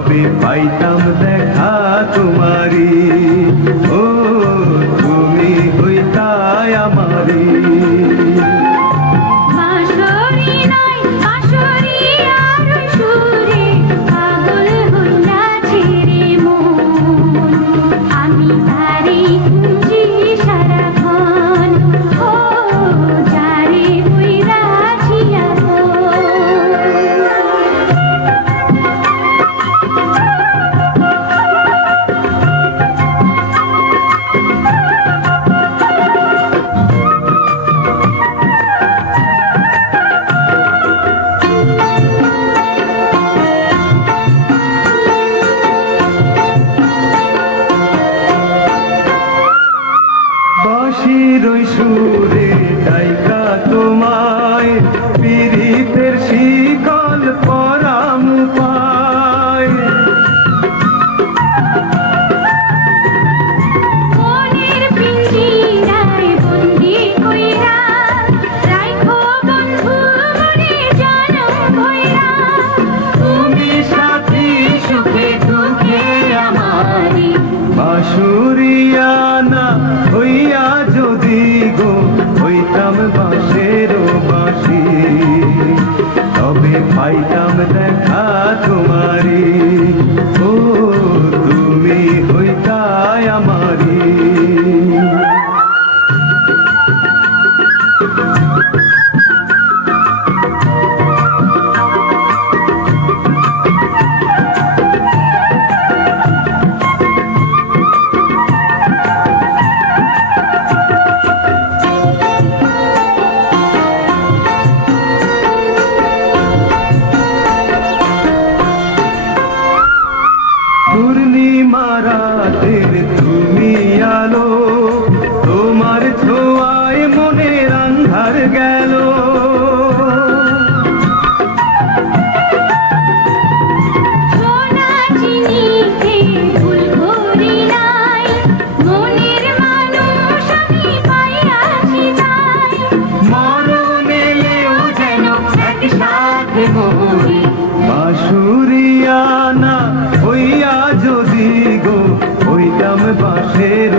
তবে পাইতাম দেখা তোমারি। ও তুমি হইতাই আমারি। বাঁশির ওই সুরে ডাইকা তোমায় পীড়িতের শিকল পরাম পায়। মনের পিঞ্জিরায় বন্দি কইরা রাইখো বন্ধু মনে জনম ভইরা। তুমি সাথী সুখে দুঃখে আমারি। বাঁশুরিয়ানা হইয়া যদি গো হইতাম বাঁশের বাঁশি, তবে পাইতাম দেখা তোমারি। ও তুমি হইতাই আমারি। পূর্ণিমা রাতের তুমি আলো, তোমার ছোঁয়ায় মনের আন্ধার গেল। সোনা চিনিতে ভুল করি নাই, মনের মানুষ আমি পাইয়াছি তাই। মরণ এলেও যেন একসাথে মরি। বাঁশুরিয়ানা হইয়া যদি গো হইতাম বাঁশের